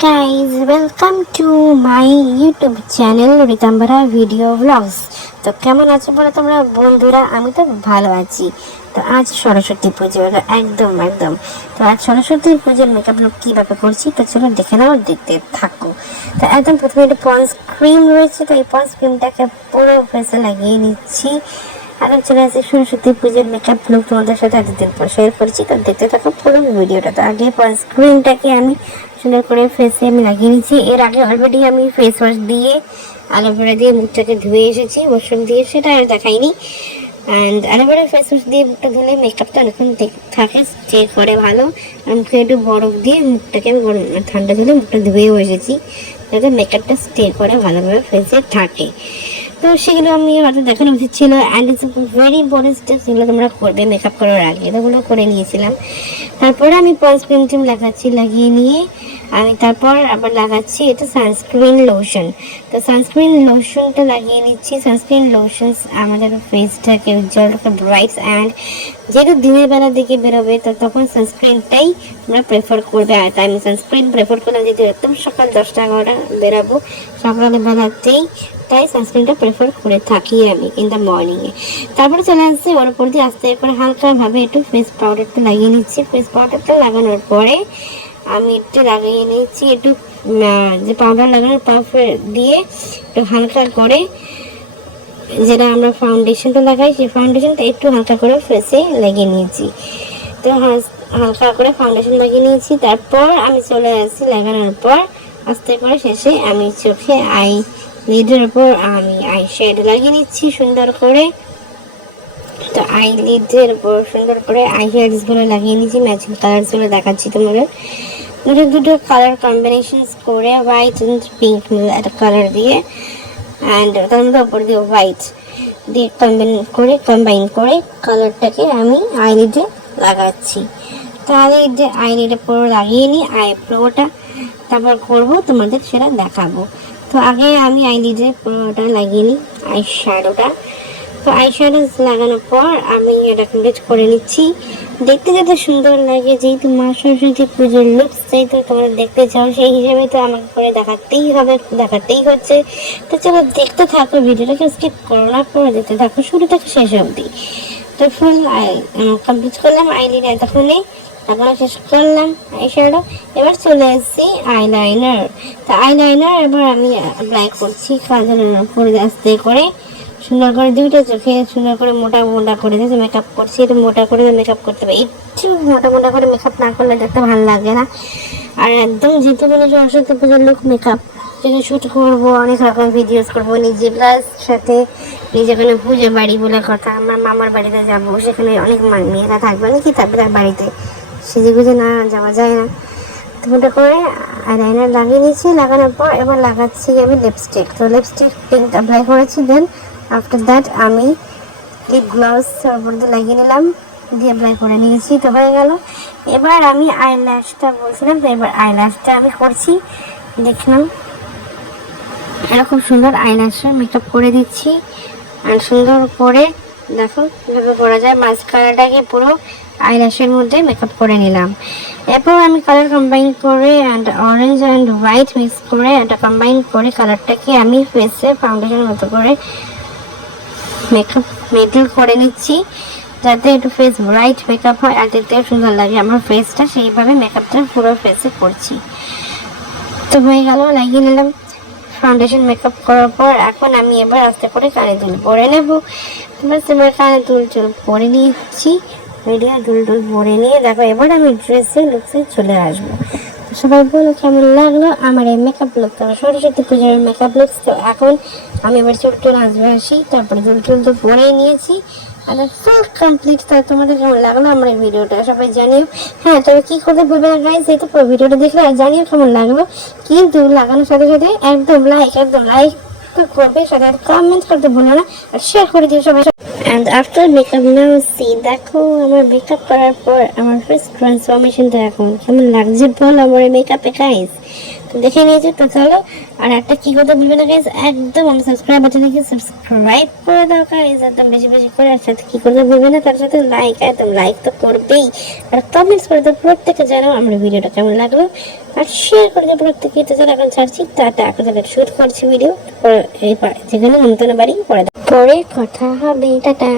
Guys welcome to my YouTube channel Ritambhara video blogs তো কেমন আছো বলো তোমরা? বন্ধুরা, আমি তো ভালো আছি। তো আজ সরস্বতী পুজো একদম একদম। তো আজ সরস্বতী পুজোর মেকআপ লুক কীভাবে করছি? তো চলো দেখে নাও, দেখতে থাকো। তো একদম প্রথমে একটা পন্স ক্রিম রয়েছে। তো এই পন্স ক্রিমটাকে পুরো ফেসে লাগিয়ে নিচ্ছি। আর চলে আসছে সরস্বতী পুজোর মেকআপ লুক তোমাদের সাথে এতদিন পর শেয়ার করছি, তো দেখতে থাকো পুরো ভিডিওটা। তো আগে স্ক্রিনটাকে আমি সুন্দর করে ফেসে আমি লাগিয়ে নিচ্ছি এর আগে অলরেডি আমি ফেস ওয়াশ দিয়ে অ্যালোভেরা দিয়ে মুখটাকে ধুয়ে এসেছি ওয়াশরুম দিয়ে, সেটা আর দেখাইনি। অ্যান্ড অ্যালোভেরা ফেস ওয়াশ দিয়ে মুখটা ধুলে মেকআপটা অনেকক্ষণ থাকে স্টে করে ভালো। মুখে একটু বরফ দিয়ে মুখটাকে আমি গরম ঠান্ডা ধুলে মুখটা ধুয়েও এসেছি, যাতে মেকআপটা স্টে করে ভালোভাবে ফেসে থাকে। তো সেগুলো আমি হয়তো দেখানো উচিত ছিল and it's very important step যেগুলো তোমরা করবে মেকআপ করার আগে। এগুলো করে নিয়েছিলাম। তারপরে আমি পন্স ক্রিম টিম লাগাচ্ছি, লাগিয়ে নিয়ে আমি তারপর আবার লাগাচ্ছি এটা সানস্ক্রিন লোশন তো সানস্ক্রিন লোশনটা লাগিয়ে নিচ্ছি। সানস্ক্রিন লোশন আমাদের ফেসটাকে উজ্জ্বল রাখে ব্রাইটস অ্যান্ড যেহেতু দিনের বেলা দিকে বেরোবে, তো তখন সানস্ক্রিনটাই আমরা প্রেফার করবে। আর তাই আমি সানস্ক্রিন প্রেফার করলাম যেহেতু একদম সকাল দশটা এগারোটা বেরাবো সকালে বেলাতেই তাই সানস্ক্রিনটা প্রেফার করে থাকি আমি ইন দ্য মর্নিংয়ে তারপরে চলে আসছে ওর উপর দিয়ে আস্তে করে হালকাভাবে একটু ফেস পাউডারটা লাগিয়ে নিচ্ছি। ফেস পাউডারটা লাগানোর পরে আমি একটু লাগিয়ে নিয়েছি, একটু যে পাউডার লাগানোর পাউডার দিয়ে একটু হালকা করে যেটা আমরা ফাউন্ডেশনটা লাগাই, সেই ফাউন্ডেশনটা একটু হালকা করে ফেসে লাগিয়ে নিয়েছি। তো হালকা করে ফাউন্ডেশন লাগিয়ে নিয়েছি, তারপর আমি চলে আসছি লাগানোর পর, আস্তে করে শেষে আমি চোখে আই লিডের উপর আমি আই শেড লাগিয়ে নিচ্ছি সুন্দর করে। তো আই লিডের উপর সুন্দর করে আই গুলো লাগিয়ে নিয়েছি, ম্যাচিং কালারসগুলো দেখাচ্ছি তোমাদের। দুটো দুটো কালার কম্বিনেশনস করে হোয়াইট অ্যান্ড পিঙ্ক একটা কালার দিয়ে অ্যান্ড তার মধ্যে উপর দিয়ে হোয়াইট দিয়ে কম্বাইন করে কম্বাইন করে কালারটাকে আমি আইলিডে লাগাচ্ছি। তো আইলিডে আইলিডে পুরো লাগিয়ে নিই আই পুরোটা তারপর করব, তোমাদের সেটা দেখাবো। তো আগে আমি আইলিডে পুরোটা লাগিয়ে নিই আই শ্যাডোটা তো আই লাগানোর পর আমি এটা কমপ্লিট করে নিচ্ছি। দেখতে যাতে সুন্দর লাগে, যেহেতু মা সরস্বতী পুজোর লুকস যেহেতু তোমরা দেখতে চাও, সেই হিসেবে তো আমাকে করে দেখাতেই হবে, দেখাতেই হচ্ছে। তো চলো দেখতে থাকো, ভিডিওটাকে স্কিপ করো না করে যেতে থাকো, শুরু থেকে শেষ অবধি। তো ফুল কমপ্লিট করলাম আইলিড এতক্ষণে লাগানো শেষ করলাম আই শ্যাডো এবার চলে এসেছি আইলাইনার তো আইলাইনার এবার আমি অ্যাপ্লাই করছি কাজলের উপর আস্তে করে। সুন্দর করে দুইটা চোখে সুন্দর করে মোটা মোটা করে দিয়েছে মেকআপ করছি একটু মোটা করে মেকআপ করতে হবে একটু মোটা মোটা করে মেকআপ না করলে দেখতে ভালো লাগে না। আর একদম যেহেতু বলে সরস্বতী পুজোর লোক মেকআপ যেটা শ্যুট করব, অনেক রকম ভিডিওস করব, নিজে প্লাস সাথে নিজে কোনো পুজো বাড়ি বলে কথা, আমার মামার বাড়িতে যাব, সেখানে অনেক মেয়েরা থাকবে নাকি তারপরে তার বাড়িতে। সেজে গুজে না যাওয়া যায় না। তো ওটা করে আইলাইনার লাগিয়ে নিয়েছি, লাগানোর পর এবার লাগাচ্ছি আমি লিপস্টিক তো লিপস্টিক পিঙ্ক অ্যাপ্লাই করেছি দেন আফটার দ্যাট আমি লিপ গ্লাভস উপর দিয়ে লাগিয়ে নিলাম, দিয়ে অ্যাপ্লাই করে নিয়েছি, তো হয়ে গেল। এবার আমি আইল্যাশটা বলছিলাম, তো এবার আইল্যাশটা আমি করছি। দেখলাম এরকম সুন্দর আই আইল্যাশে মেকআপ করে দিচ্ছি। আর সুন্দর করে দেখো কীভাবে করা যায়। মাস্কারাটাকে পুরো আইল্যাশের মধ্যে মেকআপ করে নিলাম। এরপর আমি কালার কম্বাইন করে and orange and white mix করে এটা কম্বাইন করে কালারটাকে আমি ফেসে ফাউন্ডেশনের মতো করে মেকআপ মেডেল করে নিচ্ছি। যাতে একটু ফেস ব্রাইট মেকআপ হয়, আর দেখতেও সুন্দর লাগে। আমার ফেসটা সেইভাবে মেকআপটা পুরো ফেসে করছি। তো হয়ে গেল, লাগিয়ে নিলাম। ফাউন্ডেশন মেকআপ করার পর এখন আমি এবার আস্তে করে কানে দুল পরে নেব। বাস এবার কানে দুল চুল পরে নিয়েছি মিডিয়া দুল টুল পরে নিয়ে, দেখো এবার আমি ড্রেসে লুকসে চলে আসব। সবাই বলো কেমন লাগল? আমার এই মেকআপ লুক তো সরস্বতী পুজোর মেকআপ লুকস তো এখন আমি এবার চুল টুল আসবে আসি, তারপরে চুল টুল তো পরেই নিয়েছি। আর ফুল কমপ্লিট তা তোমাদের কেমন লাগল? আমার এই ভিডিওটা সবাই জানিও। হ্যাঁ তবে কি করতে ভুলবে না গাইজ এই তো ভিডিওটা দেখলে আর জানিও কেমন লাগল। কিন্তু লাগানোর সাথে সাথে একদম লাইক একদম লাইক করবে, সাথে কমেন্ট করতে ভুলো না। আর শেয়ার করে দিও সবাই। And after makeup now see দেখো আমার মেকআপ করার পর, আমার ফেস ট্রান্সফরমেশনটা এখন। কেমন লাগছে বল আমার মেকআপে গাইজ তো দেখে নিয়েছি তো চলো আর একটা কি করতে ভুলবে না গাইজ একদম আমার সাবস্ক্রাইব বাটনে গিয়ে সাবস্ক্রাইব করে দাও গাইজ একদম বেশি বেশি করে, আর সাথে কি করতে ভুলবে না, তার সাথে লাইক একদম লাইক তো করবেই। আর কমেন্টস করে দাও প্রত্যেকে জানাও আমার ভিডিওটা কেমন লাগল, আর শেয়ার করে দাও প্রত্যেকে তো চলো, এখন ছাড়ছি, টাটা, এখন শুট করছি ভিডিও যেখানে নতুন বাড়ি, পরে পরে কথা হবে, টাটা।